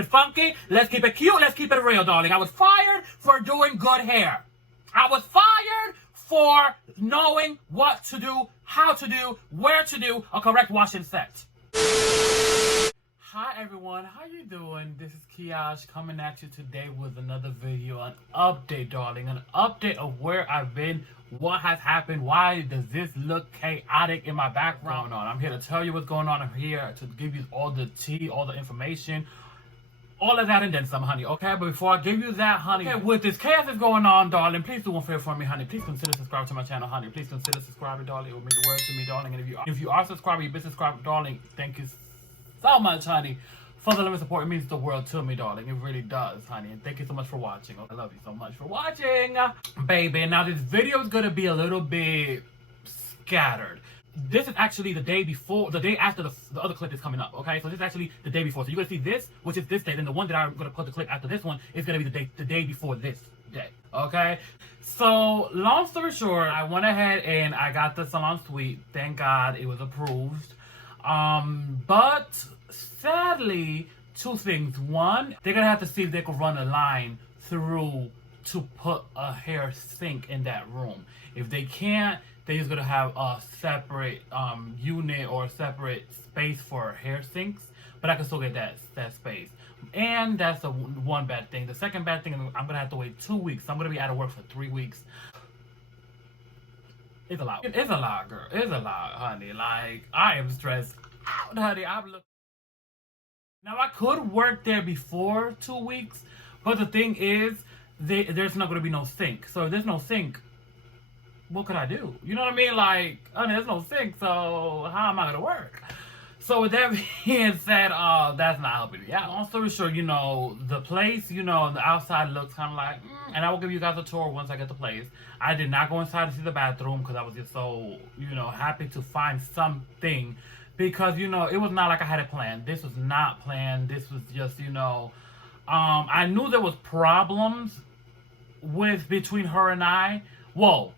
it funky. Let's keep it cute. Let's keep it real, darling. I was fired for doing good hair. I was fired for knowing what to do, how to do, where to do a correct wash and set. Hi everyone, how you doing? This is Kiaaj coming at you today with another video, an update, darling, an update of where I've been, what has happened, why does this look chaotic in my background. I'm here to tell you what's going on. I'm here to give you all the tea, all the information, all of that and then some, honey, okay? But before I give you that, honey, okay, with this chaos that's going on, darling, please do one favor for me, honey. Please consider subscribing to my channel, honey. Please consider subscribing, darling. It will mean the world to me, darling. And if you are subscribing, you've been subscribed, darling, thank you so much, honey, for the love and support. It means the world to me, darling. It really does, honey. And thank you so much for watching. I love you so much for watching, baby. Now this video is gonna be a little bit scattered. This is actually the day before, the day after the other clip is coming up, okay? So this is actually the day before. So you're gonna see this, which is this day, and the one that I'm gonna put the clip after this one is gonna be the day before this day, okay? So long story short, I went ahead and I got the salon suite. Thank God it was approved. But sadly, two things. One, they're gonna have to see if they can run a line through to put a hair sink in that room. If they can't, they're just gonna have a separate unit or a separate space for hair sinks. But I can still get that space. And that's the one bad thing. The second bad thing, I'm gonna have to wait 2 weeks. I'm gonna be out of work for 3 weeks. It's a lot. It's a lot, girl. It's a lot, honey. Like, I am stressed out, honey. Now, I could work there before 2 weeks, but the thing is, there's not going to be no sink. So if there's no sink, what could I do? You know what I mean? Like, honey, there's no sink, so how am I going to work? So with that being said, that's not helping me out. Long story short, you know, the place, you know, the outside looks kind of like, and I will give you guys a tour once I get the place. I did not go inside to see the bathroom because I was just so, you know, happy to find something because, you know, it was not like I had it planned. This was not planned. This was just, you know, I knew there was problems between her and I. Whoa,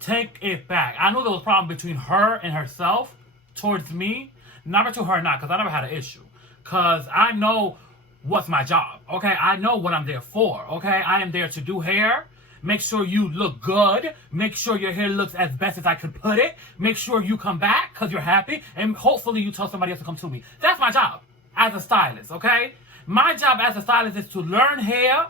take it back. I knew there was problems between her and herself towards me. Not between her and I, because I never had an issue. Because I know what's my job, okay? I know what I'm there for, okay? I am there to do hair, make sure you look good, make sure your hair looks as best as I could put it, make sure you come back because you're happy, and hopefully you tell somebody else to come to me. That's my job as a stylist, okay? My job as a stylist is to learn hair,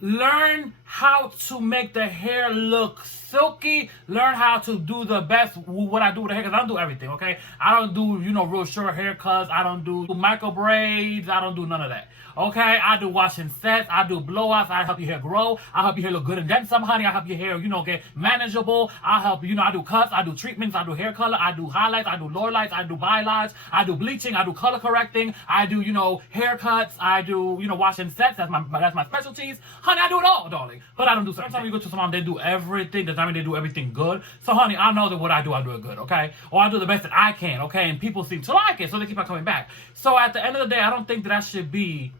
learn how to make the hair look silky, learn how to do the best what I do with the hair, because I don't do everything, okay? I don't do, you know, real short haircuts, I don't do micro braids, I don't do none of that, okay? I do wash and sets, I do blowouts, I help your hair grow, I help your hair look good and then some, honey, I help your hair, you know, get manageable, I help, you know, I do cuts, I do treatments, I do hair color, I do highlights, I do lowlights, I do bylights, I do bleaching, I do color correcting, I do, you know, haircuts, I do, you know, wash and sets, that's my specialties, honey, I do it all, darling, but I don't do certain. Sometimes you go to salon, they do everything, doesn't mean they do everything good, so honey, I know that what I do it good, okay, or I do the best that I can, okay, and people seem to like it, so they keep on coming back. So at the end of the day, I don't think that I should be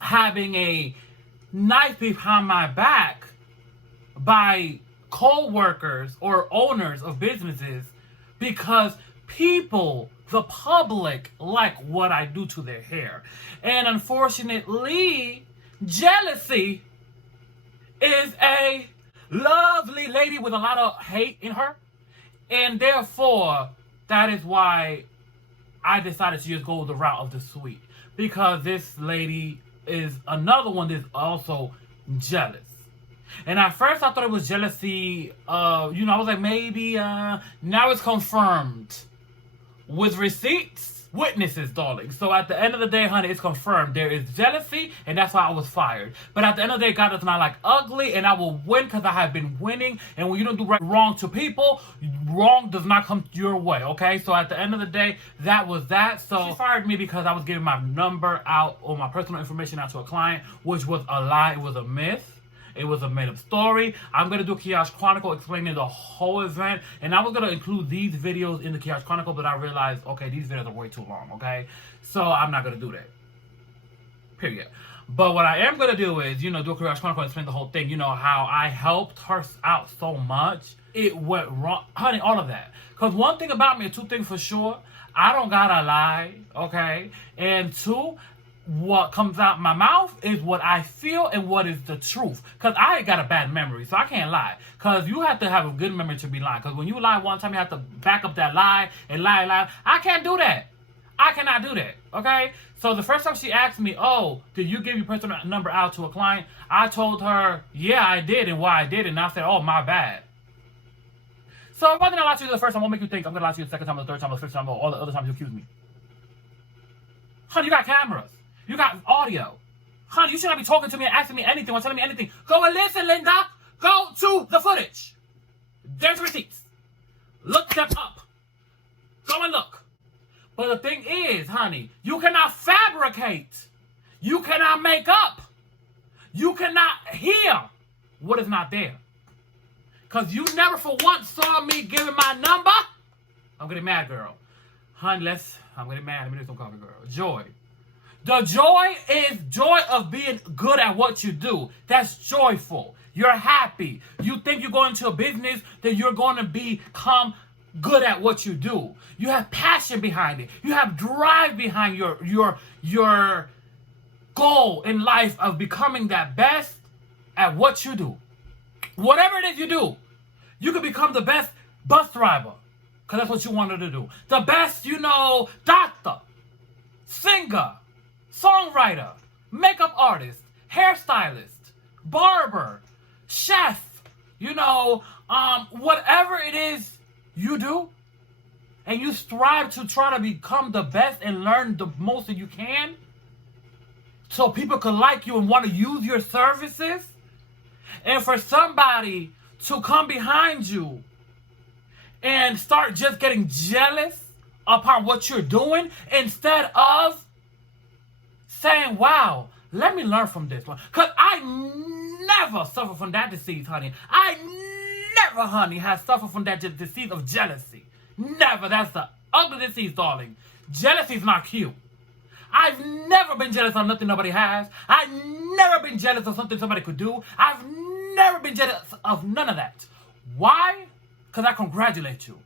having a knife behind my back by co-workers or owners of businesses because people, the public, like what I do to their hair. And unfortunately, jealousy is a lovely lady with a lot of hate in her. And therefore, that is why I decided to just go the route of the suite. Because this lady is another one that's also jealous. And at first I thought it was jealousy, you know, I was like, maybe, now it's confirmed. With receipts, witnesses, darling. So at the end of the day, honey, it's confirmed. There is jealousy, and that's why I was fired. But at the end of the day, God does not like ugly, and I will win because I have been winning. And when you don't do wrong to people, wrong does not come your way, okay? So at the end of the day, that was that. So she fired me because I was giving my number out or my personal information out to a client, which was a lie. It was a myth. It was a made-up story. I'm going to do a Kiaaj Chronicle explaining the whole event. And I was going to include these videos in the Kiaaj Chronicle, but I realized, okay, these videos are way too long, okay? So I'm not going to do that. Period. But what I am going to do is, you know, do a Kiaaj Chronicle and explain the whole thing. You know, how I helped her out so much. It went wrong. Honey, all of that. Because one thing about me, two things for sure, I don't got to lie, okay? And two, what comes out my mouth is what I feel and what is the truth. Because I got a bad memory, so I can't lie. Because you have to have a good memory to be lying. Because when you lie one time, you have to back up that lie and lie. I can't do that. I cannot do that, okay? So the first time she asked me, oh, did you give your personal number out to a client? I told her, yeah, I did, and why I did it. And I said, oh, my bad. So if I didn't lie to you the first time, what make you think I'm going to lie to you the second time, the third time, the fifth time, or all the other times you accuse me? Honey, you got cameras. You got audio. Honey, you should not be talking to me and asking me anything or telling me anything. Go and listen, Linda. Go to the footage. There's receipts. Look them up. Go and look. But the thing is, honey, you cannot fabricate. You cannot make up. You cannot hear what is not there. Because you never for once saw me giving my number. I'm getting mad, girl. Honey, I'm getting mad. Let me do some coffee, girl. Joy. The joy is joy of being good at what you do. That's joyful. You're happy. You think you're going into a business that you're going to become good at what you do. You have passion behind it. You have drive behind your goal in life of becoming that best at what you do. Whatever it is you do, you can become the best bus driver because that's what you wanted to do. The best, doctor, singer, songwriter, makeup artist, hairstylist, barber, chef, whatever it is you do, and you strive to try to become the best and learn the most that you can so people can like you and want to use your services, and for somebody to come behind you and start just getting jealous upon what you're doing instead of saying, wow, let me learn from this one. Because I never suffer from that disease, honey. I never, honey, have suffered from that disease of jealousy. Never. That's the ugly disease, darling. Jealousy is not cute. I've never been jealous of nothing nobody has. I've never been jealous of something somebody could do. I've never been jealous of none of that. Why? Because I congratulate you.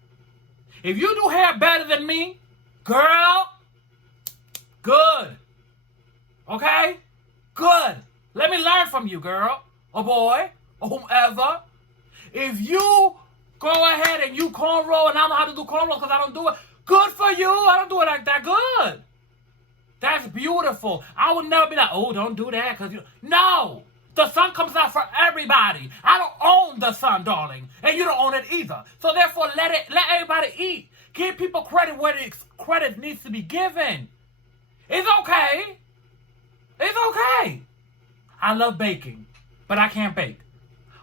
If you do hair better than me, girl, good. Okay? Good. Let me learn from you, girl, or boy, or whomever. If you go ahead and you cornrow and I don't know how to do cornrows because I don't do it, good for you. I don't do it like that. Good. That's beautiful. I would never be like, oh, don't do that because No. The sun comes out for everybody. I don't own the sun, darling. And you don't own it either. So therefore, let everybody eat. Give people credit where credit needs to be given. It's okay. It's okay. I love baking, but I can't bake.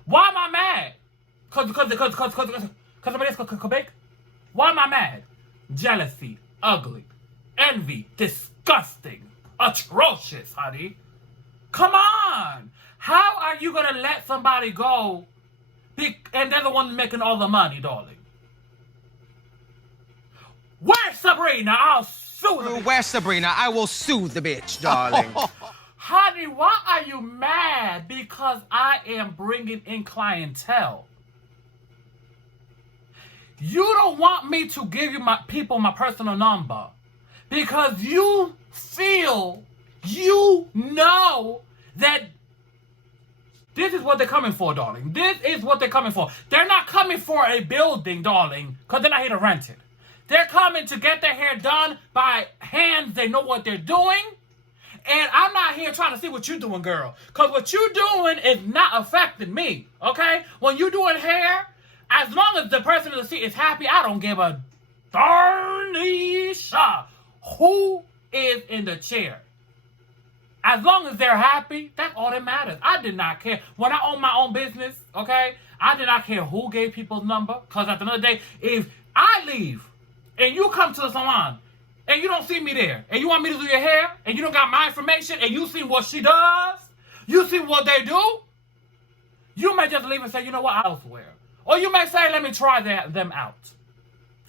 Why am I mad? Because somebody else can bake? Why am I mad? Jealousy, ugly, envy, disgusting, atrocious, honey. Come on. How are you going to let somebody go and they're the one making all the money, darling? Where's Sabrina? I'll sue the bitch. Where's Sabrina? I will sue the bitch, darling. Honey, why are you mad? Because I am bringing in clientele. You don't want me to give you my personal number because you feel, that this is what they're coming for, darling. This is what they're coming for. They're not coming for a building, darling, because they're not here to rent it. They're coming to get their hair done by hands. They know what they're doing. And I'm not here trying to see what you're doing, girl. Because what you're doing is not affecting me, okay? When you're doing hair, as long as the person in the seat is happy, I don't give a darnisha who is in the chair. As long as they're happy, that's all that matters. I did not care. When I owned my own business, okay, I did not care who gave people's number. Because at the end of the day, if I leave and you come to the salon and you don't see me there and you want me to do your hair and you don't got my information and you see what she does, you see what they do, you may just leave and say, you know what, elsewhere. Or you may say, let me try them out.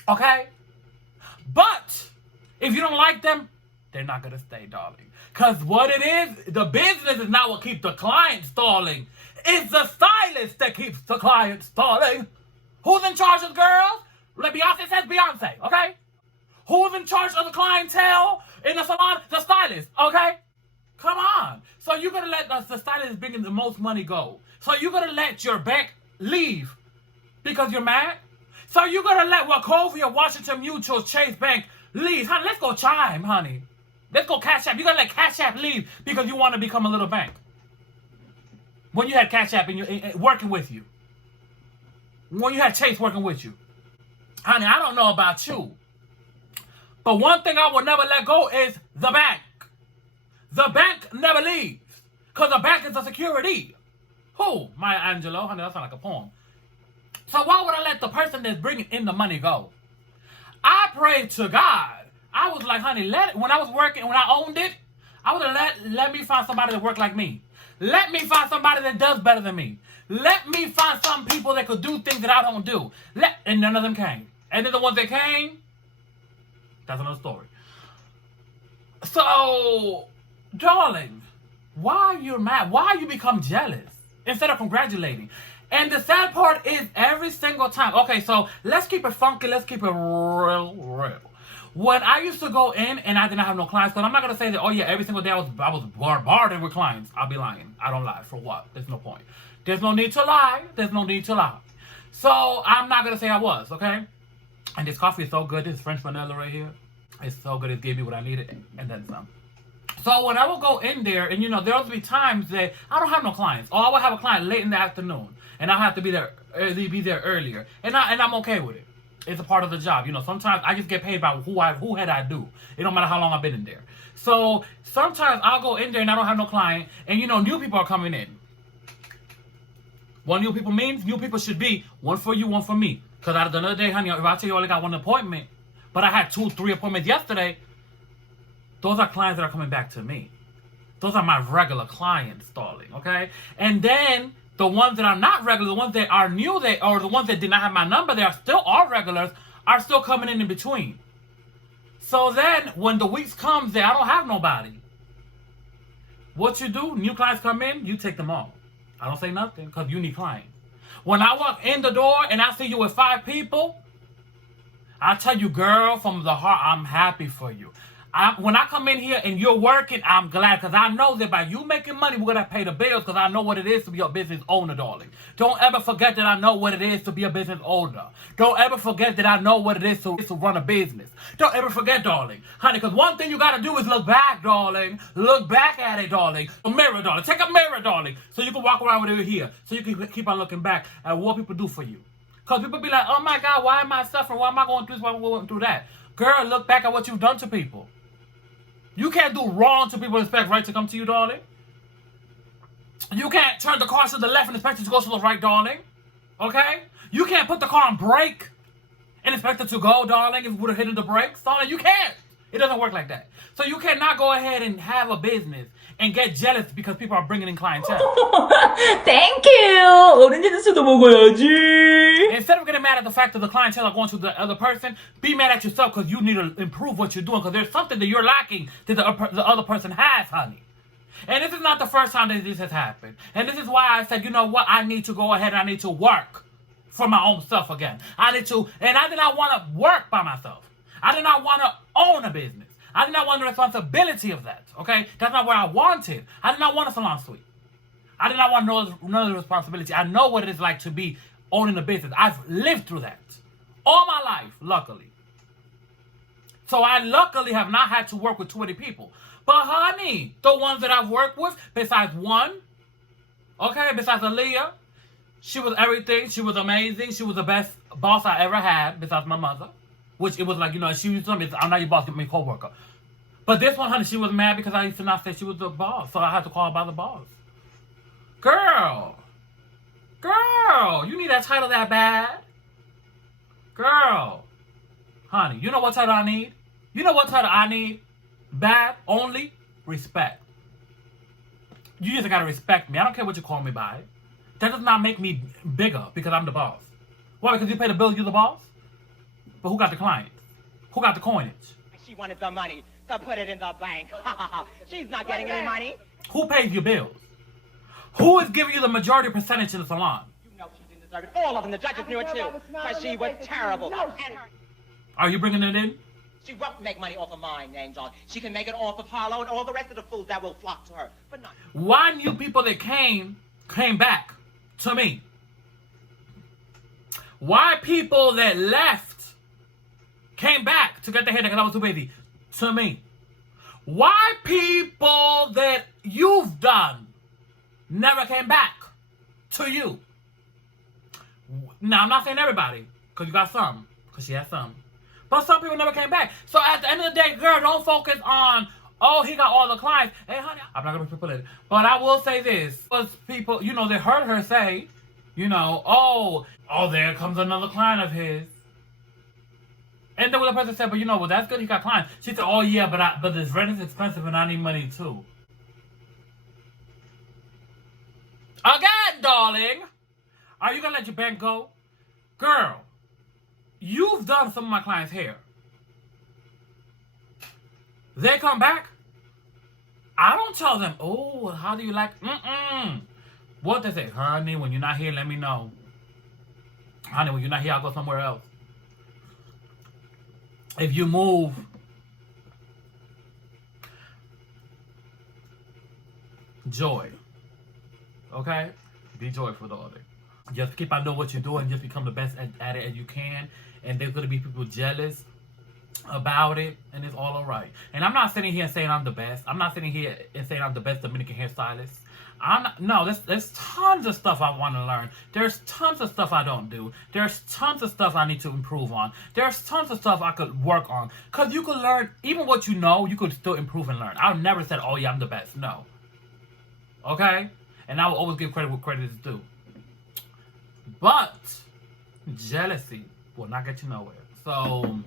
Okay? But if you don't like them, they're not going to stay, darling. Because what it is, the business is not what keeps the client stalling. It's the stylist that keeps the client stalling. Who's in charge of the girls? Like Beyonce says, Beyonce, okay? Who's in charge of the clientele in the salon? The stylist, okay? Come on. So you're going to let the stylist bring in the most money go. So you're going to let your bank leave because you're mad? So you're going to let Wachovia, Washington Mutual, Chase Bank leave? Honey, let's go Chime, honey. Let's go Cash App. You're going to let Cash App leave because you want to become a little bank. When you had Cash App and you working with you. When you had Chase working with you. Honey, I don't know about you. But one thing I will never let go is the bank. The bank never leaves. Because the bank is a security. Who? Maya Angelou. Honey, that sounds like a poem. So why would I let the person that's bringing in the money go? I prayed to God. I was like, honey, when I was working, when I owned it, I would have let me find somebody that work like me. Let me find somebody that does better than me. Let me find some people that could do things that I don't do. And none of them came. And then the ones that came, that's another story. So, darling, why you're mad? Why you become jealous instead of congratulating? And the sad part is every single time. Okay, so let's keep it funky. Let's keep it real. When I used to go in and I did not have no clients, but I'm not going to say that, oh yeah, every single day I was bombarded with clients. I'll be lying. I don't lie. For what? There's no point. There's no need to lie. There's no need to lie. So I'm not going to say I was, okay? And this coffee is so good. This French vanilla right here. It's so good. It gave me what I needed and then some. So when I will go in there, and there will be times that I don't have no clients. Or I will have a client late in the afternoon. And I'll have to be there earlier. And I'm okay with it. It's a part of the job. Sometimes I just get paid by who had I do. It don't matter how long I've been in there. So sometimes I'll go in there and I don't have no client. And new people are coming in. What new people means? New people should be one for you, one for me. Because out of the other day, honey, if I tell you I only got one appointment, but I had 2, 3 appointments yesterday, those are clients that are coming back to me. Those are my regular clients, darling, okay? And then the ones that are not regular, the ones that are new, or the ones that did not have my number, they are still all regulars, are still coming in between. So then, when the weeks comes that I don't have nobody, what you do, new clients come in, you take them all. I don't say nothing, because you need clients. When I walk in the door and I see you with 5 people, I tell you, girl, from the heart, I'm happy for you. When I come in here and you're working, I'm glad, because I know that by you making money, we're going to pay the bills, because I know what it is to be a business owner, darling. Don't ever forget that I know what it is to be a business owner. Don't ever forget that I know what it is to run a business. Don't ever forget, darling. Honey, because one thing you got to do is look back, darling. Look back at it, darling. A mirror, darling. Take a mirror, darling, so you can walk around with it here, so you can keep on looking back at what people do for you. Because people be like, oh my God, why am I suffering? Why am I going through this? Why am I going through that? Girl, look back at what you've done to people. You can't do wrong to people and expect right to come to you, darling. You can't turn the car to the left and expect it to go to the right, darling. Okay? You can't put the car on brake and expect it to go, darling, if it would have hit the brakes. Darling, you can't. It doesn't work like that. So you cannot go ahead and have a business and get jealous because people are bringing in clientele. Thank you. 오렌지 주스도 먹어야지. Instead of getting mad at the fact that the clientele are going to the other person, be mad at yourself because you need to improve what you're doing, because there's something that you're lacking that the other person has, honey. And this is not the first time that this has happened. And this is why I said, you know what? I need to go ahead and I need to work for my own self again. I did not want to work by myself. I did not want to own a business. I did not want the responsibility of that, okay? That's not what I wanted. I did not want a salon suite. I did not want none of the responsibility. I know what it is like to be owning a business. I've lived through that all my life, luckily. So I luckily have not had to work with 20 people. But honey, the ones that I've worked with, besides one, okay, besides Aaliyah, she was everything. She was amazing. She was the best boss I ever had, besides my mother. Which it was like, she used to tell me, I'm not your boss, get me a co-worker. But this one, honey, she was mad because I used to not say she was the boss. So I had to call her by the boss. Girl, you need that title that bad? Girl, honey, you know what title I need? You know what title I need? Bad, only, respect. You just gotta respect me. I don't care what you call me by. That does not make me bigger because I'm the boss. Why? Because you pay the bills, you're the boss? But who got the clients? Who got the coinage? She wanted the money to put it in the bank. She's not getting any money. Who pays your bills? Who is giving you the majority percentage in the salon? You know she didn't deserve it. All of them. The judges knew it too. Because she was terrible. And Are you bringing it in? She won't make money off of my name, John. She can make it off of Harlow and all the rest of the fools that will flock to her, but not. Why new people that came back to me? Why people that left came back to get their hair done because I was too busy to me? Why people that you've done never came back to you? Now, I'm not saying everybody, because you got some, because she has some. But some people never came back. So at the end of the day, girl, don't focus on, oh, he got all the clients. Hey, honey, I'm not going to be political. But I will say this. Was people, you know, they heard her say, you know, oh, there comes another client of his. And then when the person said, but you know, well, that's good, he got clients. She said, oh, yeah, but this rent is expensive and I need money too. Again, darling, are you going to let your bank go? Girl, you've done some of my clients' hair. They come back. I don't tell them, oh, how do you like, What they say, honey, when you're not here, let me know. Honey, when you're not here, I'll go somewhere else. If you move, joy. Okay? Be joyful, darling. Just keep on doing what you're doing. Just become the best at it as you can. And there's going to be people jealous about it. And it's all alright. And I'm not sitting here saying I'm the best. I'm not sitting here and saying I'm the best Dominican hairstylist. No, there's tons of stuff I want to learn. There's tons of stuff I don't do. There's tons of stuff I need to improve on. There's tons of stuff I could work on. Because you could learn, even what you know, you could still improve and learn. I've never said, oh yeah, I'm the best. No. Okay? And I will always give credit where credit is due. But jealousy will not get you nowhere. So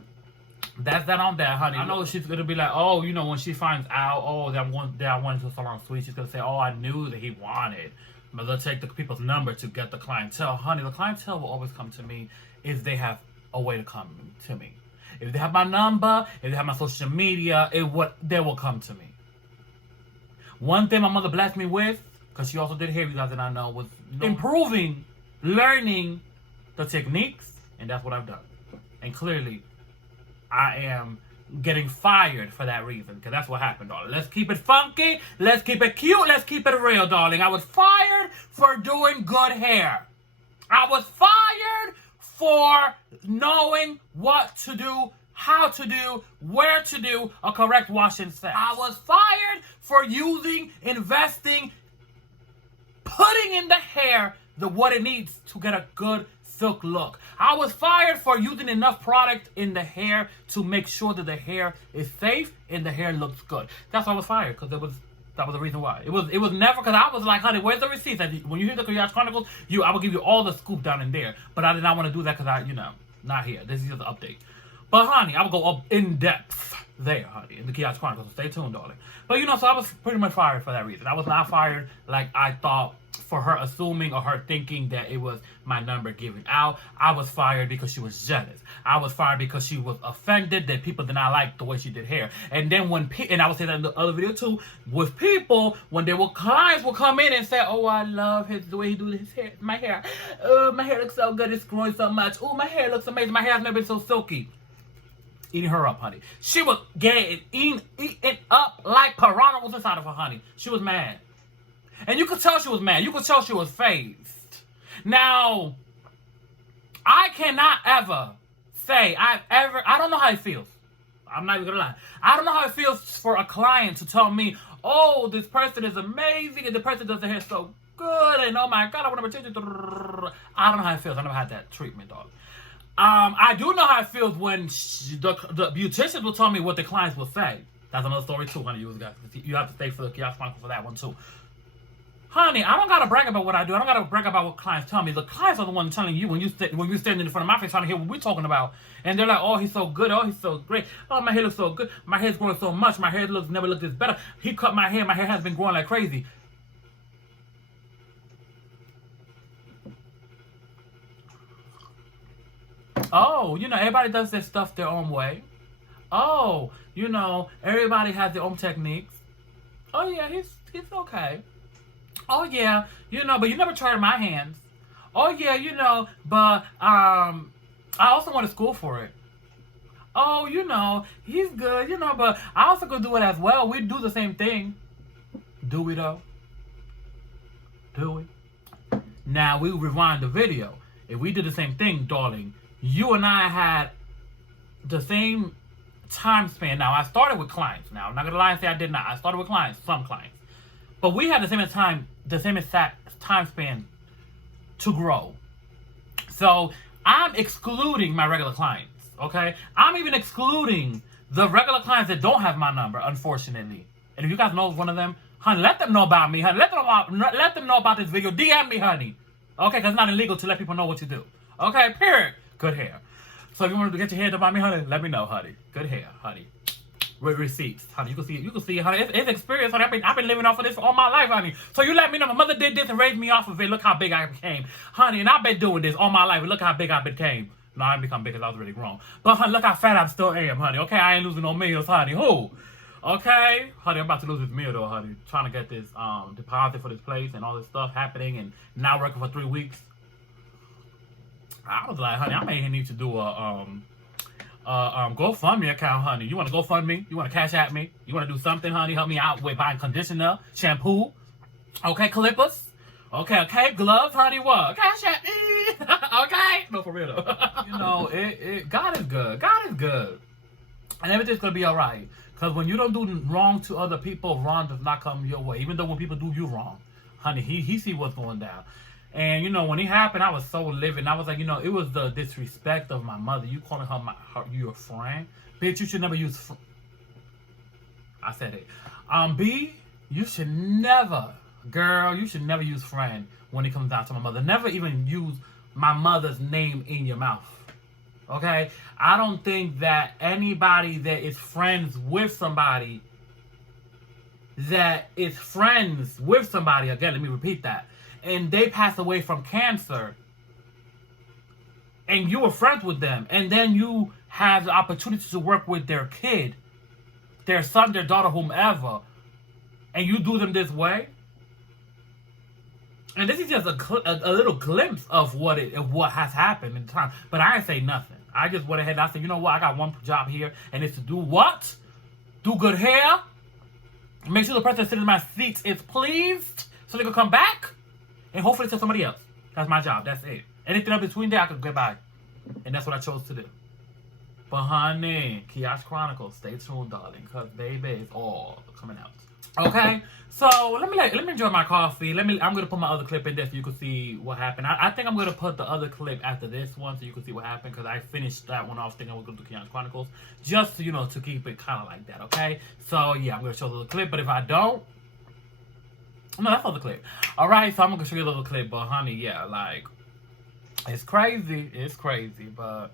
that's that on that, honey. I know she's gonna be like, oh, you know, when she finds out, oh, that I wanted to salon suite, she's gonna say, oh, I knew that he wanted. But they'll take the people's number to get the clientele. Honey, the clientele will always come to me if they have a way to come to me. If they have my number, if they have my social media, they will come to me. One thing my mother blessed me with, because she also did hair, you guys that I know, was improving, learning the techniques, and that's what I've done. And clearly, I am getting fired for that reason, because that's what happened, darling. Let's keep it funky, let's keep it cute, let's keep it real, darling. I was fired for doing good hair. I was fired for knowing what to do, how to do, where to do a correct wash and set. I was fired for using, investing, putting in the hair what it needs to get a good silk look. I was fired for using enough product in the hair to make sure that the hair is safe and the hair looks good. That's why I was fired, because that was the reason why. It was never, because I was like, honey, where's the receipts? When you hear the Kiaaj Chronicles, I will give you all the scoop down in there. But I did not want to do that because not here. This is just an update. But honey, I will go up in depth there, honey, in the Kiaaj Chronicles. So stay tuned, darling. But so I was pretty much fired for that reason. I was not fired like I thought for her assuming or her thinking that it was my number giving out. I was fired because she was jealous. I was fired because she was offended that people did not like the way she did hair. And then and I would say that in the other video too, with people, when clients will come in and say, oh, I love the way he do his hair, my hair. Oh, my hair looks so good, it's growing so much. Oh, my hair looks amazing. My hair has never been so silky. Eating her up, honey. She was getting eaten up like piranha was inside of her, honey. She was mad. And you could tell she was mad. You could tell she was phased. Now, I cannot ever say I don't know how it feels. I'm not even gonna lie. I don't know how it feels for a client to tell me, oh, this person is amazing and the person does the hair so good and oh my God, I want to pretend. I don't know how it feels. I never had that treatment, dog. I do know how it feels when the beauticians will tell me what the clients will say. That's another story too, honey. You have to stay for the Kiaaj Chronicles for that one too. Honey, I don't gotta brag about what I do. I don't gotta brag about what clients tell me. The clients are the ones telling you when you're standing in front of my face trying to hear what we're talking about. And they're like, oh, he's so good. Oh, he's so great. Oh, my hair looks so good. My hair's growing so much. My hair never looked this better. He cut my hair. My hair has been growing like crazy. Oh, everybody does their stuff their own way. Oh, everybody has their own techniques. Oh, yeah, he's okay. Oh, yeah, but you never tried my hands. Oh, yeah, but I also went to school for it. oh, he's good, but I also could do it as well. We do the same thing. Do we though? Do we? Now we rewind the video. If we did the same thing, darling, you and I had the same time span. Now I started with clients. Now I'm not gonna lie and say I did not. I started with clients, some clients, but we had the same exact time span to grow. So I'm excluding my regular clients. Okay, I'm even excluding the regular clients that don't have my number, unfortunately. And if you guys know one of them, honey, let them know about me, honey. Let them know about this video. DM me, honey. Okay, because it's not illegal to let people know what you do. Okay, period. Good hair. So if you want to get your hair done by me, honey, let me know, honey. Good hair, honey. With receipts, honey. You can see, honey. It's experience, honey. I've been living off of this all my life, honey. So you let me know. My mother did this and raised me off of it. Look how big I became, honey. And I've been doing this all my life. Look how big I became. No, I didn't become big because I was really grown. But honey, look how fat I still am, honey. Okay, I ain't losing no meals, honey. Who? Okay, honey, I'm about to lose this meal though, honey. Trying to get this deposit for this place and all this stuff happening, and now working for 3 weeks. I was like, honey, I may need to do a GoFundMe account, honey. You want to GoFundMe? You want to cash at me? You want to do something, honey? Help me out with buying conditioner, shampoo, okay, clippers, okay, gloves, honey. What? Cash at me, okay? No, for real though. God is good. God is good, and everything's gonna be all right. Because when you don't do wrong to other people, wrong does not come your way. Even though when people do you wrong, honey, he see what's going down. And, when it happened, I was so livid. I was like, it was the disrespect of my mother. You calling her your friend? Bitch, you should never use I said it. B, you should never, girl, you should never use friend when it comes down to my mother. Never even use my mother's name in your mouth. Okay? I don't think that anybody that is friends with somebody, again, let me repeat that, and they pass away from cancer, and you were friends with them, and then you have the opportunity to work with their kid, their son, their daughter, whomever, and you do them this way. And this is just a little glimpse of what has happened in time. But I didn't say nothing. I just went ahead and I said, you know what? I got one job here, and it's to do what? Do good hair. Make sure the person sitting in my seats is pleased, so they can come back, and hopefully tell somebody else. That's my job. That's it. Anything in between there, I could get by, and that's what I chose to do. But honey, Kiaaj Chronicles, stay tuned, darling, because baby, it's all coming out. Okay, so let me enjoy my coffee. I'm gonna put my other clip in there so you can see what happened. I think I'm gonna put the other clip after this one so you can see what happened, because I finished that one off thinking I was gonna do Kiaaj Chronicles just to, to keep it kind of like that. Okay, so yeah, I'm gonna show the other clip, but if I don't, no, that's not the clip. All right, so I'm gonna show you a little clip, but honey, yeah, like it's crazy, but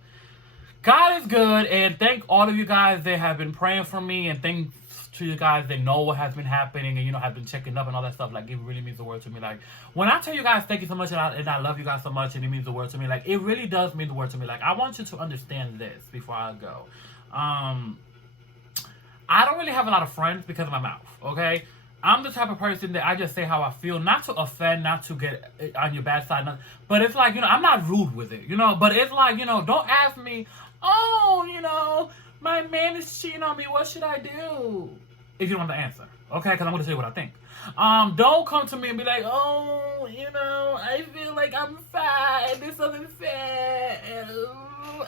God is good, and thank all of you guys that have been praying for me, and thanks to you guys that know what has been happening and have been checking up and all that stuff. Like, it really means the world to me. Like, when I tell you guys thank you so much, and I love you guys so much, and it means the world to me, like, it really does mean the world to me. Like, I want you to understand this before I go. I don't really have a lot of friends because of my mouth, okay? I'm the type of person that I just say how I feel, not to offend, not to get on your bad side, but it's like, I'm not rude with it, but it's like, don't ask me, oh, my man is cheating on me, what should I do? If you don't want the answer, okay? Because I'm going to tell you what I think. Don't come to me and be like, oh, I feel like I'm fat, and this isn't fat,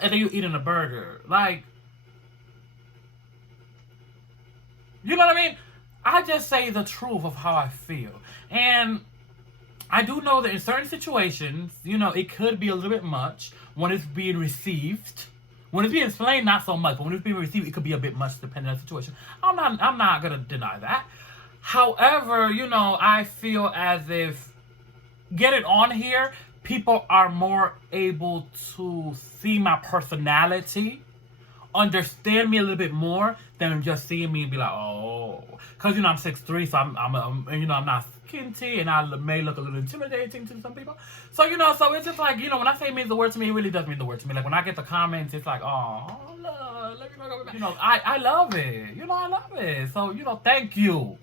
and then you eating a burger. Like, you know what I mean? I just say the truth of how I feel. And I do know that in certain situations, it could be a little bit much when it's being received. When it's being explained, not so much, but when it's being received, it could be a bit much depending on the situation. I'm not gonna deny that. However, I feel as if getting on here, people are more able to see my personality, understand me a little bit more than just seeing me and be like, oh, because I'm 6'3", so I'm not skinty, and I may look a little intimidating to some people. So so it's just like, when I say it means the word to me, it really does mean the word to me. Like, when I get the comments, it's like, oh, look, let me know. I love it. I love it. So thank you,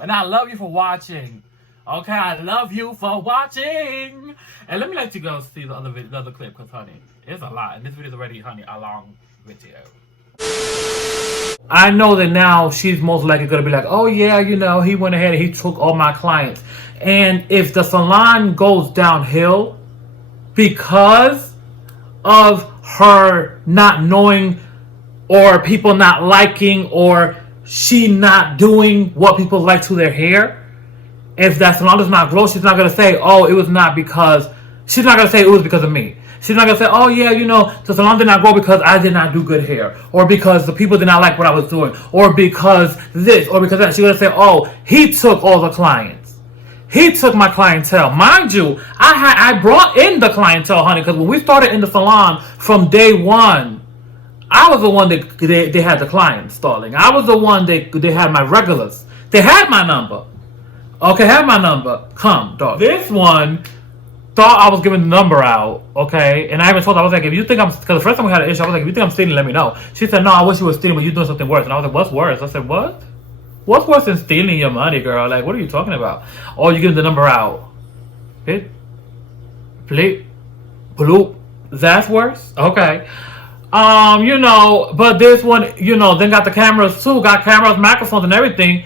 and I love you for watching. Okay, I love you for watching. And let me let you go see the other clip, because honey, it's a lot, and this video is already, honey, a long video. I know that now she's most likely going to be like, oh yeah, you know, he went ahead and he took all my clients. And if the salon goes downhill because of her not knowing or people not liking or she not doing what people like to their hair, if that salon does not grow, she's not going to say, oh, it was not because, she's not going to say it was because of me. She's not going to say, oh yeah, you know, the salon did not grow because I did not do good hair, or because the people did not like what I was doing, or because this, or because that. She's going to say, oh, he took all the clients. He took my clientele. Mind you, I brought in the clientele, honey, because when we started in the salon from day one, I was the one that they had the clients, darling. I was the one that they had my regulars. They had my number. Okay, have my number. Come, dog. This one thought I was giving the number out, okay? And I even told her, I was like, if you think I'm, because the first time we had an issue, I was like, if you think I'm stealing, let me know. She said, no, I wish you were stealing, but you're doing something worse. And I was like, what's worse? I said, what? What's worse than stealing your money, girl? Like, what are you talking about? Oh, you give the number out. Hit. Bleep. Bloop. That's worse? Okay. You know, but this one, you know, then got the cameras too, got cameras, microphones, and everything.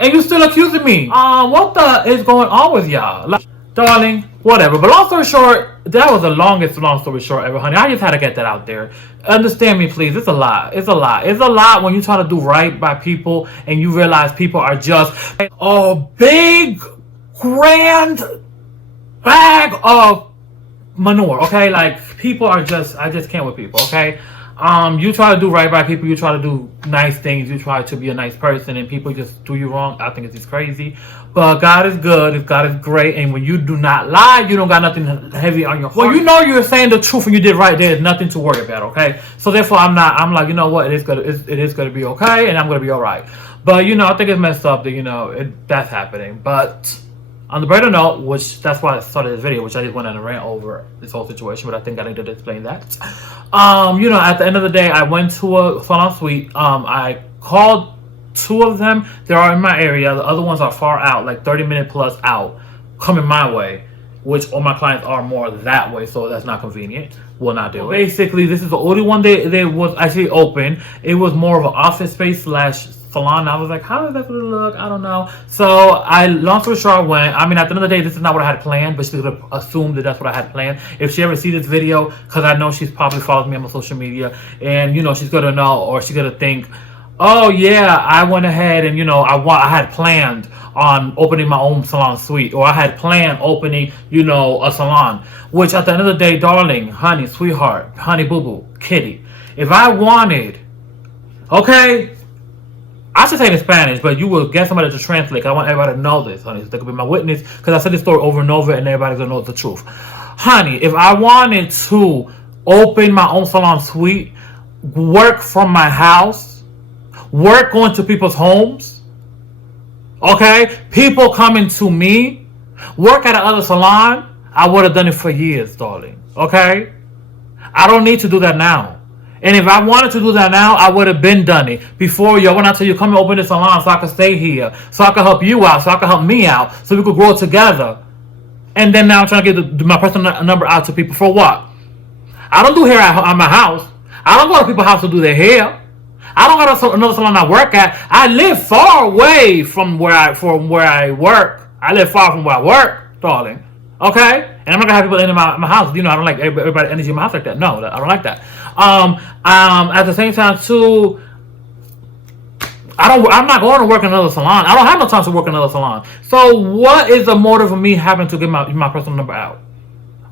And you still accusing me. What the is going on with y'all? Like, darling, whatever. But long story short, that was the longest long story short ever, honey. I just had to get that out there. Understand me, please. It's a lot. It's a lot. It's a lot when you try to do right by people and you realize people are just a big, grand bag of manure, okay? Like, people are just, I just can't with people, okay? You try to do right by people, you try to do nice things, you try to be a nice person, and people just do you wrong. I think it's just crazy. But God is good, God is great, and when you do not lie, you don't got nothing heavy on your heart. Well, you know you're saying the truth and you did right, there's nothing to worry about, okay? So therefore, I'm like, you know what, it is gonna be okay, and I'm gonna be alright. But, you know, I think it's messed up that, you know, that's happening. But on the brighter note, which that's why I started this video, which I just went on a rant over this whole situation, but I think I need to explain that. You know, at the end of the day, I went to a salon suite. I called 2 of them. They are in my area. The other ones are far out, like 30-minute plus out, coming my way, which all my clients are more that way, so that's not convenient. Will not do it. Basically, this is the only one they was actually open. It was more of an office space slash salon. I was like, how does that look? I don't know. So long story short, I went. I mean, at the end of the day, this is not what I had planned, but she could have assumed that that's what I had planned. If she ever sees this video, because I know she's probably follows me on my social media, and you know she's gonna know, or she's gonna think, oh yeah, I went ahead and, you know, I had planned on opening my own salon suite, or I had planned opening, you know, a salon. Which at the end of the day, darling, honey, sweetheart, honey, boo boo, kitty, if I wanted, okay, I should say it in Spanish, but you will get somebody to translate. I want everybody to know this, honey. They could be my witness, because I said this story over and over, and everybody's gonna know the truth. Honey, if I wanted to open my own salon suite, work from my house, work going to people's homes, okay, people coming to me, work at another salon, I would have done it for years, darling. Okay, I don't need to do that now. And if I wanted to do that now, I would have been done it before you. When I tell you, come and open the salon so I can stay here, so I can help you out, so I can help me out, so we could grow together. And then now I'm trying to get my personal number out to people for what? I don't do hair at my house. I don't go to people's house to do their hair. I don't got another salon I work at. I live far away from where I work. I live far from where I work, darling. Okay? And I'm not gonna have people in my house. You know, I don't like everybody energy in my house like that. No, I don't like that. At the same time too, I'm not going to work in another salon. I don't have no time to work in another salon. So what is the motive of me having to get my personal number out?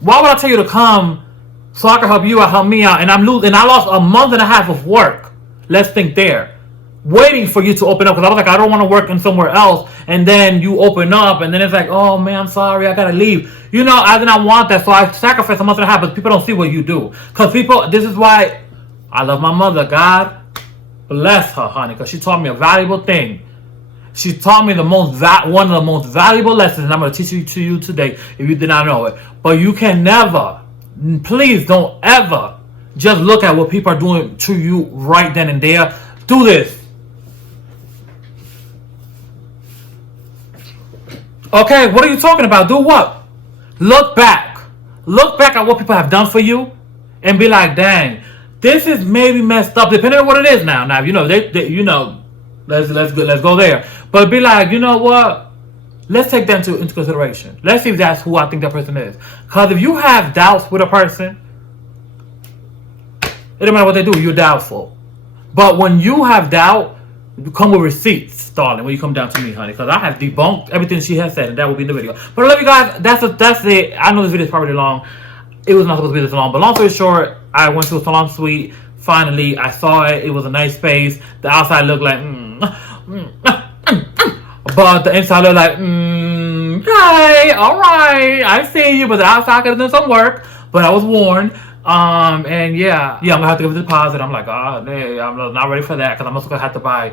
Why would I tell you to come so I can help you out, help me out, and I lost a month and a half of work. Let's think there. Waiting for you to open up, because I was like, I don't want to work in somewhere else, and then you open up, and then it's like, oh man, I'm sorry, I gotta leave. You know, I did not want that, so I sacrificed a month and a half, but people don't see what you do. Because people, this is why I love my mother. God bless her, honey, because she taught me a valuable thing. She taught me one of the most valuable lessons, and I'm going to teach it to you today if you did not know it. But you can never, please don't ever just look at what people are doing to you right then and there. Do this. Okay, what are you talking about? Do what? Look back. Look back at what people have done for you and be like, dang, this is maybe messed up, depending on what it is now. Now, you know, let's go there. But be like, you know what? Let's take that into consideration. Let's see if that's who I think that person is. Because if you have doubts with a person, it don't matter what they do, you're doubtful. But when you have doubt, you come with receipts, darling, when you come down to me, honey. Because I have debunked everything she has said, and that will be in the video. But I love you guys. That's it. I know this video is probably long. It was not supposed to be this long. But long story short, I went to a salon suite. Finally, I saw it. It was a nice space. The outside looked like, but the inside looked like, okay, all right, I see you. But the outside could have done some work. But I was warned. And yeah, I'm gonna have to give a deposit. I'm like, I'm not ready for that because I'm also gonna have to buy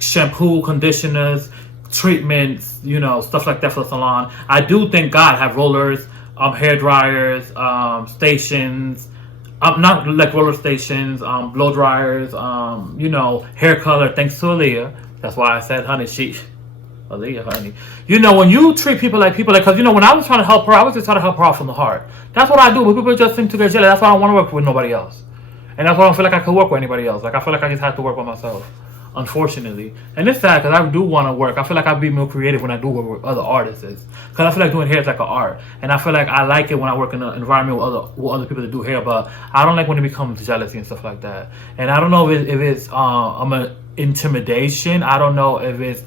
shampoo, conditioners, treatments, you know, stuff like that for the salon. I do, thank God, have rollers, hair dryers, stations, not like roller stations, blow dryers, you know, hair color. Thanks to Aaliyah. That's why I said, honey, Aaliyah, honey. You know, when you treat people like, because, you know, when I was trying to help her, I was just trying to help her out from the heart. That's what I do. When people just seem to get jealous, that's why I don't want to work with nobody else. And that's why I don't feel like I could work with anybody else. Like, I feel like I just have to work with myself, unfortunately. And it's sad because I do want to work. I feel like I'd be more creative when I do work with other artists. Because I feel like doing hair is like an art. And I feel like I like it when I work in an environment with other people that do hair. But I don't like when it becomes jealousy and stuff like that. And I don't know if it's an intimidation. I don't know if it's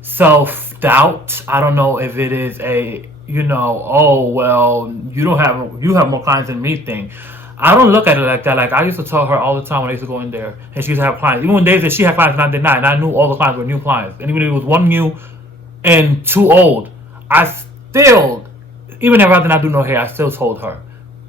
self-doubt. I don't know if it is a, you know, oh, well, you have more clients than me thing. I don't look at it like that. Like, I used to tell her all the time when I used to go in there, and she used to have clients. Even when days that she had clients and I did not, and I knew all the clients were new clients. And even if it was one new and two old, I still, even if I did not do no hair, I still told her,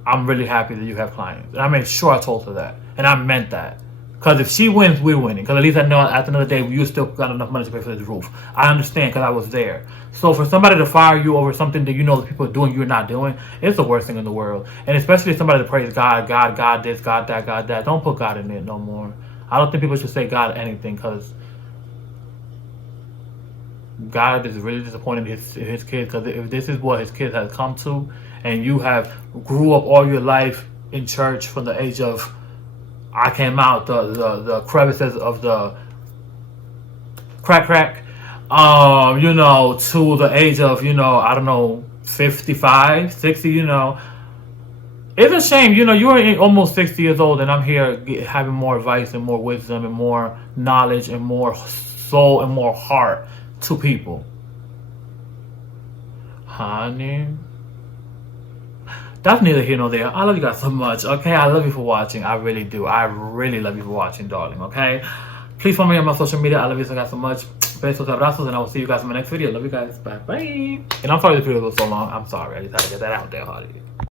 I'm really happy that you have clients. And I made sure I told her that. And I meant that. Because if she wins, we're winning. Because at least I know at the end of the day, you still got enough money to pay for this roof. I understand because I was there. So for somebody to fire you over something that you know the people are doing, you're not doing, it's the worst thing in the world. And especially somebody that prays God this, God that. Don't put God in it no more. I don't think people should say God anything because God is really disappointed in his kids. Because if this is what his kids have come to, and you have grew up all your life in church from the age of, I came out the crevices of the crack, you know, to the age of, you know, I don't know, 55, 60, you know. It's a shame, you know, you're almost 60 years old and I'm here having more advice and more wisdom and more knowledge and more soul and more heart to people. Honey. That's neither here nor there. I love you guys so much, okay? I love you for watching. I really do. I really love you for watching, darling, okay? Please follow me on my social media. I love you guys so much. Besos, abrazos, and I will see you guys in my next video. Love you guys. Bye-bye. And I'm sorry this video was so long. I'm sorry. I just had to get that out there, honey.